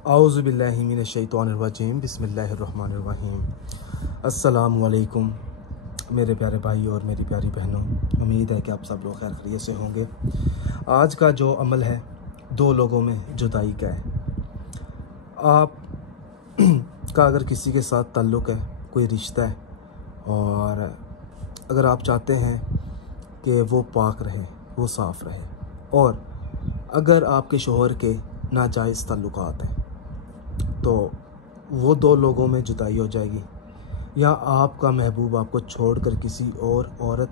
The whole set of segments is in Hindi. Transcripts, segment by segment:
औज़ु बिल्लाहि मिनश्शैतानिर्रजीम बिस्मिल्लाहिर्रहमानिर्रहीम। अस्सलामु अलैकुम मेरे प्यारे भाई और मेरी प्यारी बहनों, उम्मीद है कि आप सब लोग खैर खैरियत से होंगे। आज का जो अमल है दो लोगों में जुदाई का है। आप का अगर किसी के साथ ताल्लुक़ है, कोई रिश्ता है, और अगर आप चाहते हैं कि वो पाक रहे, वो साफ़ रहे, और अगर आपके शोहर के नाजायज़ ताल्लुकात हैं, तो वो दो लोगों में जुदाई हो जाएगी, या आपका महबूब आपको छोड़कर किसी और औरत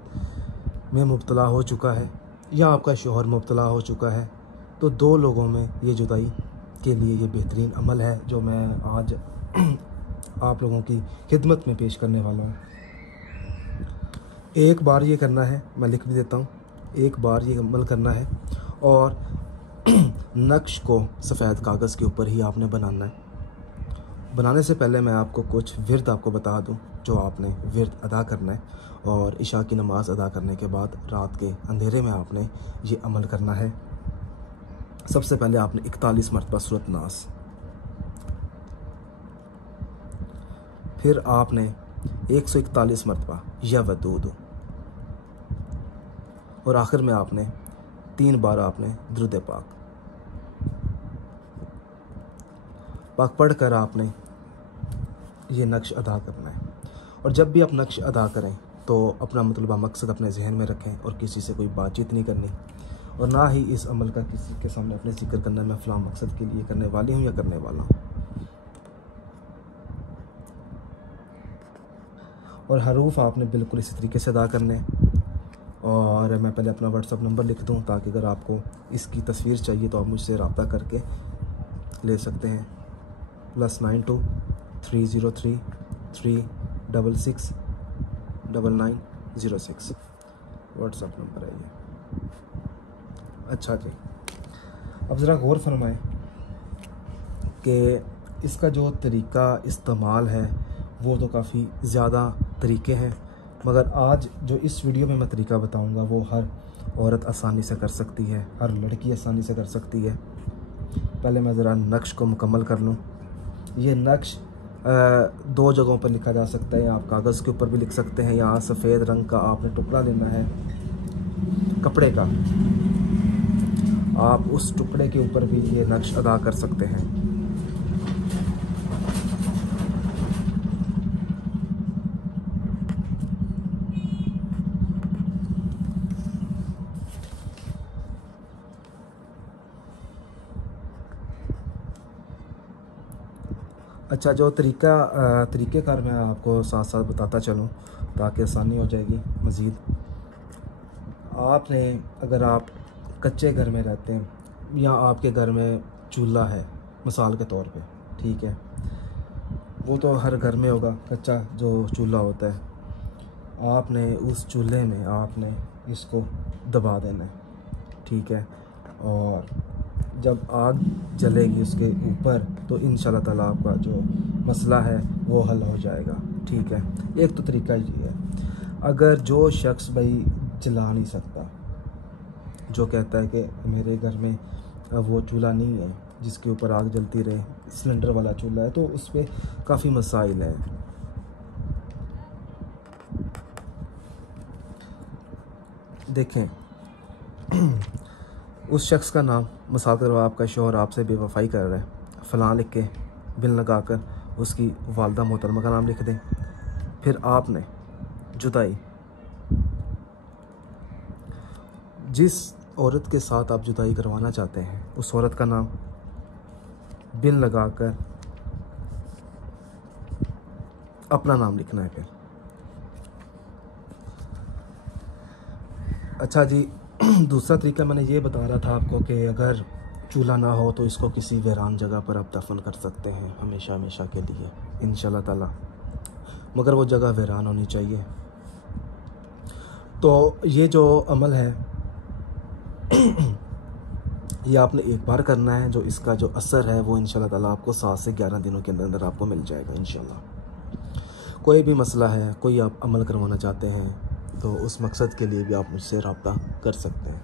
में मुब्तला हो चुका है, या आपका शोहर मुब्तला हो चुका है, तो दो लोगों में ये जुदाई के लिए ये बेहतरीन अमल है जो मैं आज आप लोगों की खिदमत में पेश करने वाला हूँ। एक बार ये करना है, मैं लिख भी देता हूँ। एक बार ये अमल करना है और नक्श को सफ़ेद कागज़ के ऊपर ही आपने बनाना है। बनाने से पहले मैं आपको कुछ विर्द आपको बता दूं जो आपने विर्द अदा करना है, और इशा की नमाज़ अदा करने के बाद रात के अंधेरे में आपने ये अमल करना है। सबसे पहले आपने 41 मरतबा सूरत नास, फिर आपने 141 मरतबा या वदूद, और आखिर में आपने 3 बार आपने दुरूद पाक पढ़कर आपने ये नक्श अदा करना है। और जब भी आप नक्श अदा करें तो अपना मतलबा मकसद अपने जहन में रखें, और किसी से कोई बातचीत नहीं करनी, और ना ही इस अमल का किसी के सामने अपने जिक्र करना मैं फ़लाँ मकसद के लिए करने वाली हूँ या करने वाला हूँ। और हरूफ आपने बिल्कुल इसी तरीके से अदा करने। और मैं पहले अपना व्हाट्सअप नंबर लिख दूँ ताकि अगर आपको इसकी तस्वीर चाहिए तो आप मुझसे रब्ता करके ले सकते हैं। +92 303 366 9906 व्हाट्सअप नंबर है ये। अच्छा जी, अब ज़रा गौर फरमाएं कि इसका जो तरीक़ा इस्तेमाल है वो तो काफ़ी ज़्यादा तरीक़े हैं, मगर आज जो इस वीडियो में मैं तरीक़ा बताऊंगा वो हर औरत आसानी से कर सकती है, हर लड़की आसानी से कर सकती है। पहले मैं ज़रा नक्श को मुकम्मल कर लूँ। ये नक्श 2 जगहों पर लिखा जा सकता है, आप कागज़ के ऊपर भी लिख सकते हैं, यहाँ सफ़ेद रंग का आपने टुकड़ा लेना है कपड़े का, आप उस टुकड़े के ऊपर भी ये नक्श अदा कर सकते हैं। अच्छा, जो तरीक़ेकार मैं आपको साथ साथ बताता चलूँ ताकि आसानी हो जाएगी मज़ीद। आपने अगर आप कच्चे घर में रहते हैं या आपके घर में चूल्हा है मिसाल के तौर पे, ठीक है, वो तो हर घर में होगा कच्चा जो चूल्हा होता है, आपने उस चूल्हे में आपने इसको दबा देना है, ठीक है, और जब आग जलेगी उसके ऊपर तो इंशाल्लाह ताला आपका जो मसला है वो हल हो जाएगा, ठीक है। एक तो तरीका ये है, अगर जो शख्स भाई जला नहीं सकता, जो कहता है कि मेरे घर में वो चूल्हा नहीं है जिसके ऊपर आग जलती रहे, सिलेंडर वाला चूल्हा है, तो उस पर काफ़ी मसाइल हैं। देखें, उस शख्स का नाम, मिसाल के तौर पर आपका शौहर आपसे बेवफाई कर रहा है, फ़लाँ लिख के बिल लगाकर उसकी वालदा मोहतरमा का नाम लिख दें। फिर आपने जुदाई, जिस औरत के साथ आप जुदाई करवाना चाहते हैं उस औरत का नाम बिल लगाकर अपना नाम लिखना है। फिर अच्छा जी, दूसरा तरीका मैंने ये बता रहा था आपको कि अगर चूल्हा ना हो तो इसको किसी वीरान जगह पर आप दफन कर सकते हैं हमेशा हमेशा के लिए इंशाल्लाह ताला, मगर वो जगह वीरान होनी चाहिए। तो ये जो अमल है ये आपने एक बार करना है, जो इसका जो असर है वो इंशाल्लाह ताला आपको 7 से 11 दिनों के अंदर आपको मिल जाएगा इंशाल्लाह। कोई भी मसला है, कोई आप अमल करवाना चाहते हैं तो उस मकसद के लिए भी आप मुझसे रब्ता कर सकते हैं।